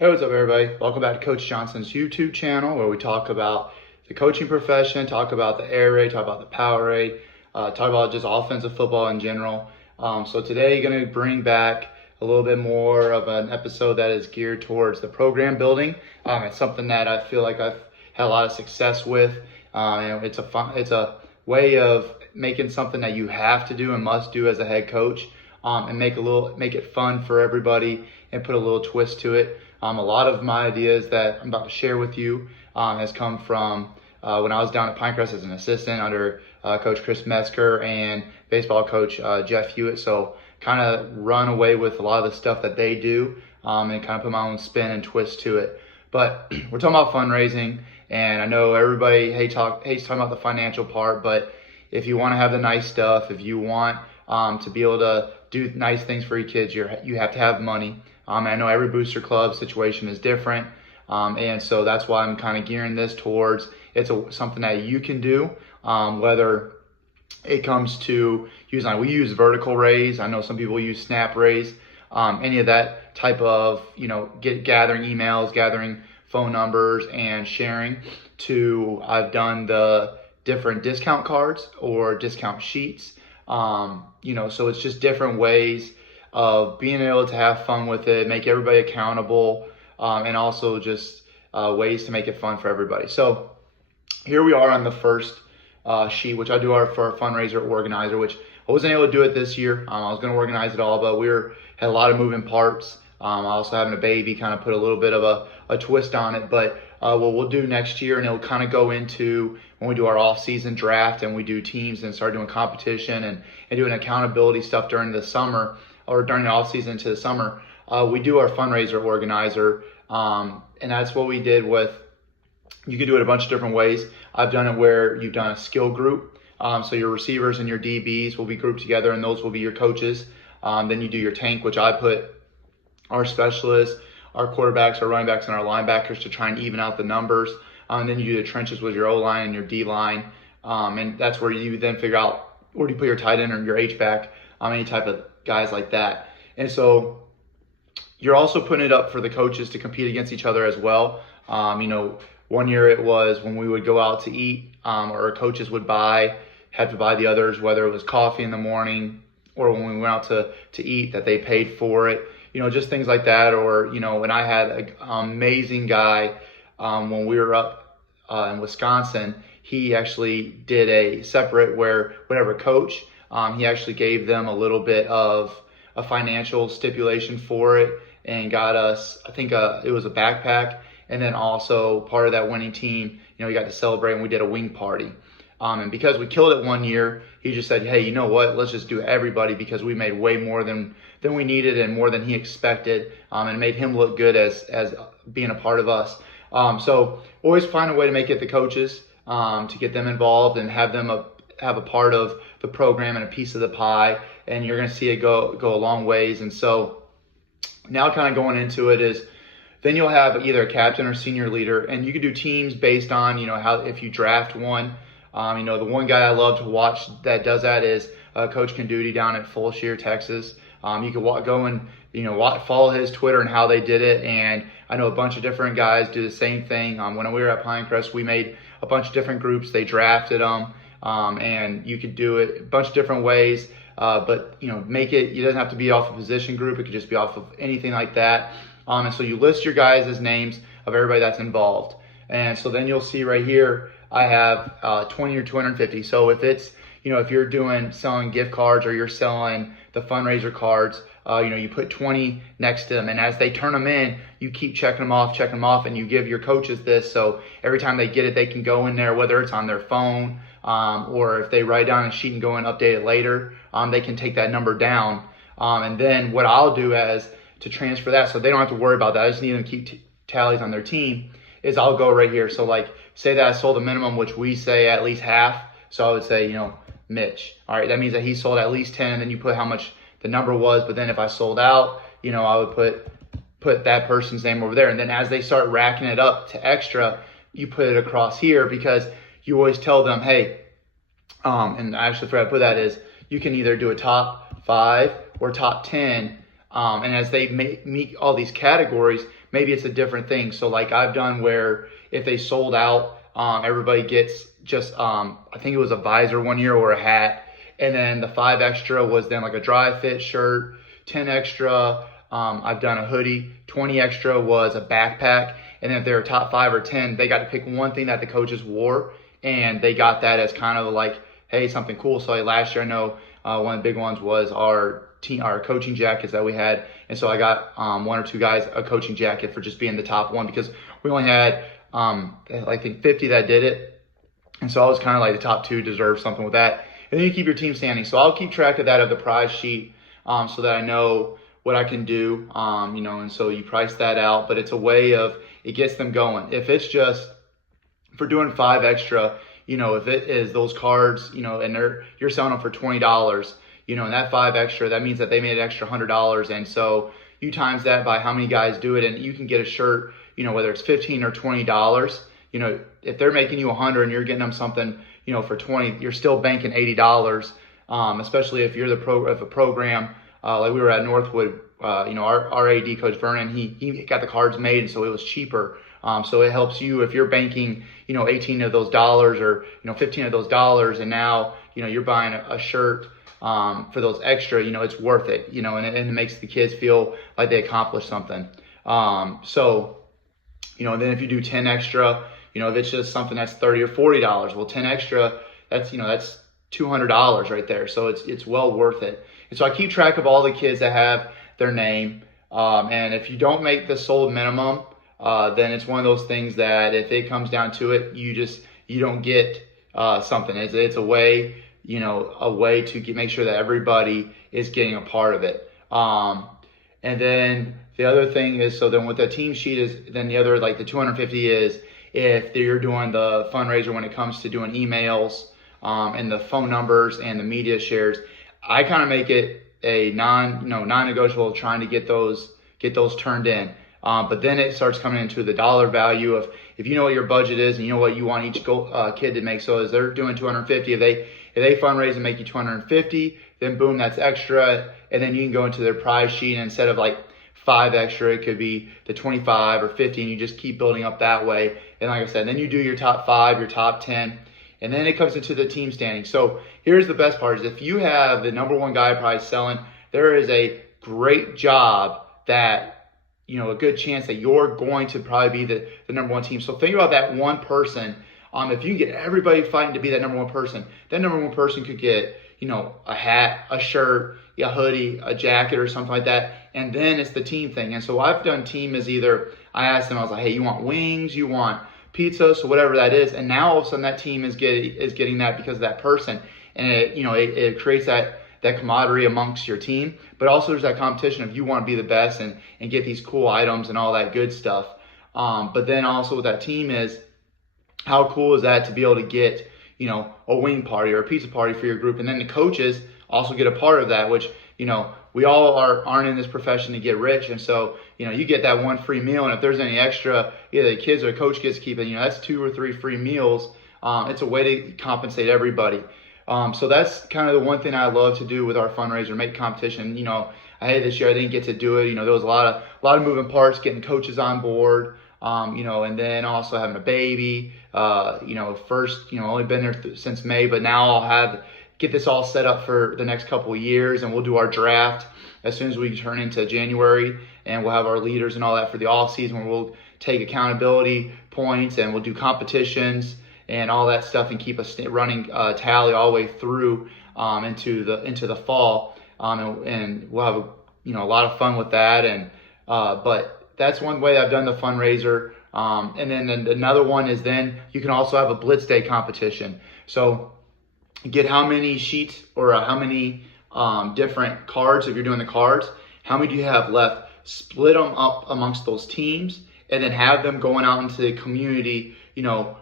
Hey, what's up, everybody? Welcome back to Coach Johnson's YouTube channel, where we talk about the coaching profession, talk about the air raid, talk about the power raid, talk about just offensive football in general. So today, going to bring back a little bit more of an episode that is geared towards the program building. It's something that I feel like I've had a lot of success with. It's a way of making something that you have to do and must do as a head coach, and make it fun for everybody and put a little twist to it. A lot of my ideas that I'm about to share with you has come from when I was down at Pinecrest as an assistant under Coach Chris Metzger and baseball coach Jeff Hewitt. So kind of run away with a lot of the stuff that they do and kind of put my own spin and twist to it. But we're talking about fundraising, and I know everybody hates talking about the financial part, but if you want to have the nice stuff, if you want to be able to do nice things for your kids, you have to have money. I know every booster club situation is different, and so that's why I'm kind of gearing this towards something that you can do, whether it comes to we use vertical raise. I know some people use snap raise, any of that type of, gathering emails, gathering phone numbers and sharing I've done the different discount cards or discount sheets, so it's just different ways of being able to have fun with it, make everybody accountable, and also just ways to make it fun for everybody. So here we are on the first sheet, which I do for our fundraiser organizer, which I wasn't able to do it this year. I was going to organize it all, but had a lot of moving parts. Also having a baby kind of put a little bit of a twist on it, but what we'll do next year, and it'll kind of go into when we do our off-season draft and we do teams and start doing competition and doing accountability stuff during the summer, or during the off season to the summer, we do our fundraiser organizer, and that's what we did with. You can do it a bunch of different ways. I've done it where you've done a skill group, so your receivers and your DBs will be grouped together, and those will be your coaches. Then you do your tank, which I put our specialists, our quarterbacks, our running backs, and our linebackers to try and even out the numbers. And then you do the trenches with your O-line and your D-line, and that's where you then figure out where do you put your tight end or your H-back, any type of guys like that. And so you're also putting it up for the coaches to compete against each other as well. One year it was when we would go out to eat, or coaches would have to buy the others, whether it was coffee in the morning or when we went out to eat, that they paid for it, just things like that. Or, when I had an amazing guy when we were up in Wisconsin, he actually did a separate where whatever coach, he actually gave them a little bit of a financial stipulation for it and got us, I think it was a backpack. And then also part of that winning team, we got to celebrate, and we did a wing party. And because we killed it one year, he just said, hey, you know what, let's just do everybody, because we made way more than we needed and more than he expected, and it made him look good as being a part of us. So always find a way to make it the coaches, to get them involved and have them have a part of the program and a piece of the pie, and you're going to see it go a long ways. And so now kind of going into it is, then you'll have either a captain or senior leader, and you can do teams based on, how, if you draft one. The one guy I love to watch that does that is Coach Conduty down at Fulshire, Texas. You can go and, follow his Twitter and how they did it. And I know a bunch of different guys do the same thing. When we were at Pinecrest, we made a bunch of different groups. They drafted them, and you could do it a bunch of different ways. But it doesn't have to be off a position group. It could just be off of anything like that. And so you list your guys' names of everybody that's involved. And so then you'll see right here, I have 20 or 250. So if it's, if you're selling gift cards, or you're selling the fundraiser cards, you put 20 next to them. And as they turn them in, you keep checking them off, and you give your coaches this. So every time they get it, they can go in there, whether it's on their phone, or if they write down a sheet and go and update it later, they can take that number down. And then what I'll do to transfer that, so they don't have to worry about that, I just need them to keep tallies on their team, is I'll go right here. So like, say that I sold a minimum, which we say at least half. So I would say, Mitch. All right, that means that he sold at least 10, and then you put how much the number was. But then if I sold out, I would put that person's name over there. And then as they start racking it up to extra, you put it across here, because you always tell them, hey, and I actually forgot to put that, is you can either do a top 5 or top 10. And as they meet all these categories, maybe it's a different thing. So like I've done where if they sold out, everybody gets just, I think it was a visor one year or a hat. And then the 5 extra was then like a dry fit shirt, 10 extra. I've done a hoodie, 20 extra was a backpack. And then if they were top 5 or 10, they got to pick one thing that the coaches wore. And they got that as kind of like, hey, something cool. So like last year, I know one of the big ones was our coaching jackets that we had. And so I got 1 or 2 guys a coaching jacket for just being the top one, because we only had, I think 50 that did it. And so I was kind of like the top 2 deserve something with that. And then you keep your team standing. So I'll keep track of that, of the prize sheet, so that I know what I can do, and so you price that out. But it's a way of, it gets them going. If it's just for doing 5 extra, if it is those cards, and you're selling them for $20, and that 5 extra, that means that they made an extra $100. And so you times that by how many guys do it, and you can get a shirt, whether it's $15 or $20, if they're making you 100 and you're getting them something, for 20, you're still banking $80. Especially if you're of a program, like we were at Northwood, our AD coach Vernon, he got the cards made, and so it was cheaper. So it helps you if you're banking, 18 of those dollars, or, 15 of those dollars, and now, you're buying a shirt, for those extra, it's worth it, and it makes the kids feel like they accomplished something. And then if you do 10 extra, if it's just something that's $30 or $40, well, 10 extra, that's $200 right there. So it's well worth it. And so I keep track of all the kids that have their name. And if you don't make the sold minimum, then it's one of those things that if it comes down to it, you don't get something. It's a way, to make sure that everybody is getting a part of it. And then the other thing is, so then with the team sheet is, then the other, like the 250 is if you're doing the fundraiser when it comes to doing emails, and the phone numbers and the media shares. I kind of make it a non-negotiable, trying to get those turned in. But then it starts coming into the dollar value of, if you know what your budget is and you know what you want each kid to make. So as they're doing 250, if they fundraise and make you 250, then boom, that's extra. And then you can go into their prize sheet, and instead of like 5 extra, it could be the 25 or 50, and you just keep building up that way. And like I said, then you do your top 5, your top 10, and then it comes into the team standing. So here's the best part, is if you have the number 1 guy prize selling, there is a great job that, a good chance that you're going to probably be the number 1 team. So think about that one person. If you can get everybody fighting to be that number 1 person, that number 1 person could get, a hat, a shirt, a hoodie, a jacket, or something like that. And then it's the team thing. And so I've done team as either, I asked them, I was like, hey, you want wings, you want pizza, so whatever that is. And now all of a sudden that team is getting that because of that person. And it creates that camaraderie amongst your team. But also there's that competition of you want to be the best and get these cool items and all that good stuff. But then also with that team is, how cool is that to be able to get, a wing party or a pizza party for your group. And then the coaches also get a part of that, which, we all aren't in this profession to get rich. And so, you get that 1 free meal. And if there's any extra, either the kids or the coach gets to keep it, that's 2 or 3 free meals. It's a way to compensate everybody. So that's kind of the one thing I love to do with our fundraiser, make competition. This year I didn't get to do it. There was a lot of moving parts, getting coaches on board, and then also having a baby, first, only been there since May, but now I'll get this all set up for the next couple of years, and we'll do our draft as soon as we turn into January, and we'll have our leaders and all that for the off season, where we'll take accountability points and we'll do competitions and all that stuff, and keep a running tally all the way through into the fall, and we'll have a lot of fun with that. And but that's one way I've done the fundraiser. And then another one is, then you can also have a Blitz Day competition. So get how many sheets or how many different cards, if you're doing the cards, how many do you have left? Split them up amongst those teams, and then have them going out into the community,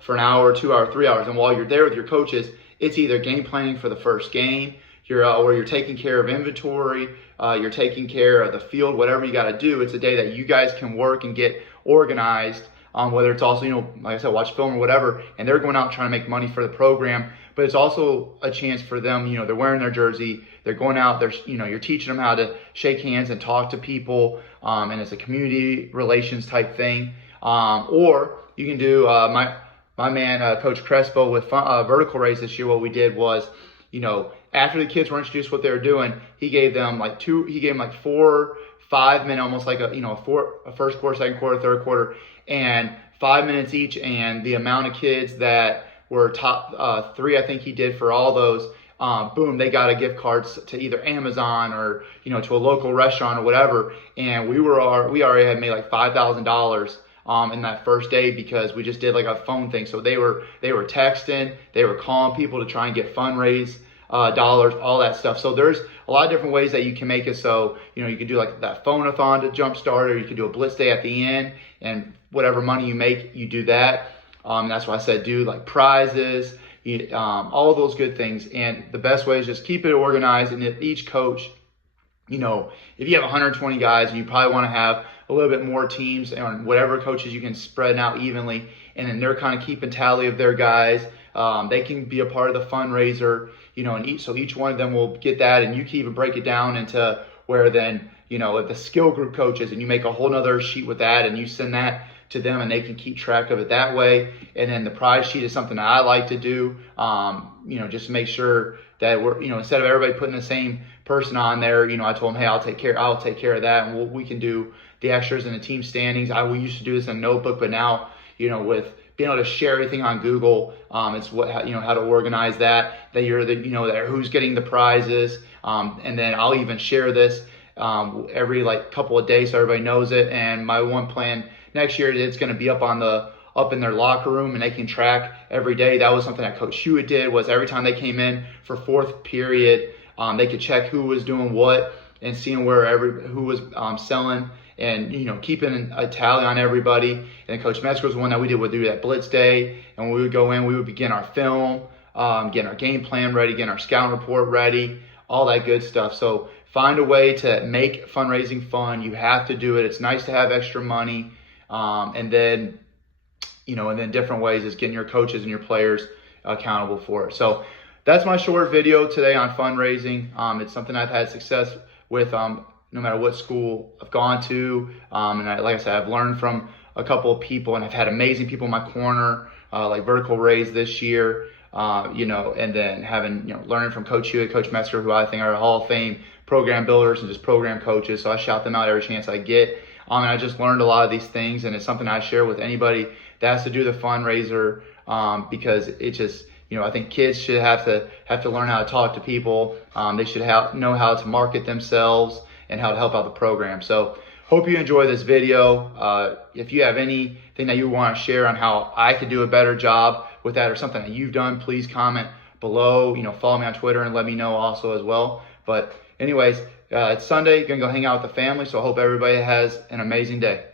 for an hour, 2 hours, 3 hours. And while you're there with your coaches, it's either game planning for the first game, or you're taking care of inventory, you're taking care of the field, whatever you got to do. It's a day that you guys can work and get organized, whether it's also, like I said, watch film or whatever, and they're going out trying to make money for the program. But it's also a chance for them, they're wearing their jersey, they're going out, you're teaching them how to shake hands and talk to people, and it's a community relations type thing. Or you can do, my man, Coach Crespo with Vertical Raise this year, what we did was, after the kids were introduced what they were doing, he gave them like 4, 5 minutes, almost like a first quarter, second quarter, third quarter, and 5 minutes each. And the amount of kids that were top 3, I think he did for all those, boom, they got a gift cards to either Amazon or, to a local restaurant or whatever. And we already had made like $5,000 in that first day because we just did like a phone thing. So they were texting, they were calling people to try and get fundraise dollars, all that stuff. So there's a lot of different ways that you can make it. So, you can do like that phone-a-thon to jumpstart, or you can do a blitz day at the end, and whatever money you make, you do that. That's why I said do like prizes, all of those good things. And the best way is just keep it organized. And if each coach, if you have 120 guys and you probably want to have a little bit more teams and whatever coaches you can spread out evenly, and then they're kind of keeping tally of their guys. They can be a part of the fundraiser, and each one of them will get that, and you can even break it down into where then, the skill group coaches, and you make a whole nother sheet with that, and you send that to them, and they can keep track of it that way. And then the prize sheet is something that I like to do, just to make sure that we're, instead of everybody putting the same person on there, I told them, hey, I'll take care of that, and we can do the extras and the team standings. We used to do this in a notebook, but now, with being able to share everything on Google, it's how to organize that you're that who's getting the prizes, and then I'll even share this every like couple of days so everybody knows it. And my one plan next year, it's going to be up in their locker room, and they can track every day. That was something that Coach Hewitt did, was every time they came in for fourth period, they could check who was doing what and seeing who was selling, and keeping a tally on everybody. And Coach Metzger was the one that we do that blitz day, and when we would go in, we would begin our film, getting our game plan ready, getting our scout report ready, all that good stuff. So find a way to make fundraising fun. You have to do it. It's nice to have extra money, and then different ways is getting your coaches and your players accountable for it. So that's my short video today on fundraising. It's something I've had success with, no matter what school I've gone to. And like I said, I've learned from a couple of people, and I've had amazing people in my corner, like Vertical Raise this year, and then learning from Coach Hewitt, Coach Metzger, who I think are Hall of Fame program builders and just program coaches. So I shout them out every chance I get. And I just learned a lot of these things, and it's something I share with anybody that has to do the fundraiser, because it just, I think kids should have to learn how to talk to people. They should know how to market themselves and how to help out the program. So hope you enjoy this video. If you have anything that you want to share on how I could do a better job with that, or something that you've done, please comment below. Follow me on Twitter and let me know also as well. But anyways, it's Sunday, gonna go hang out with the family. So I hope everybody has an amazing day.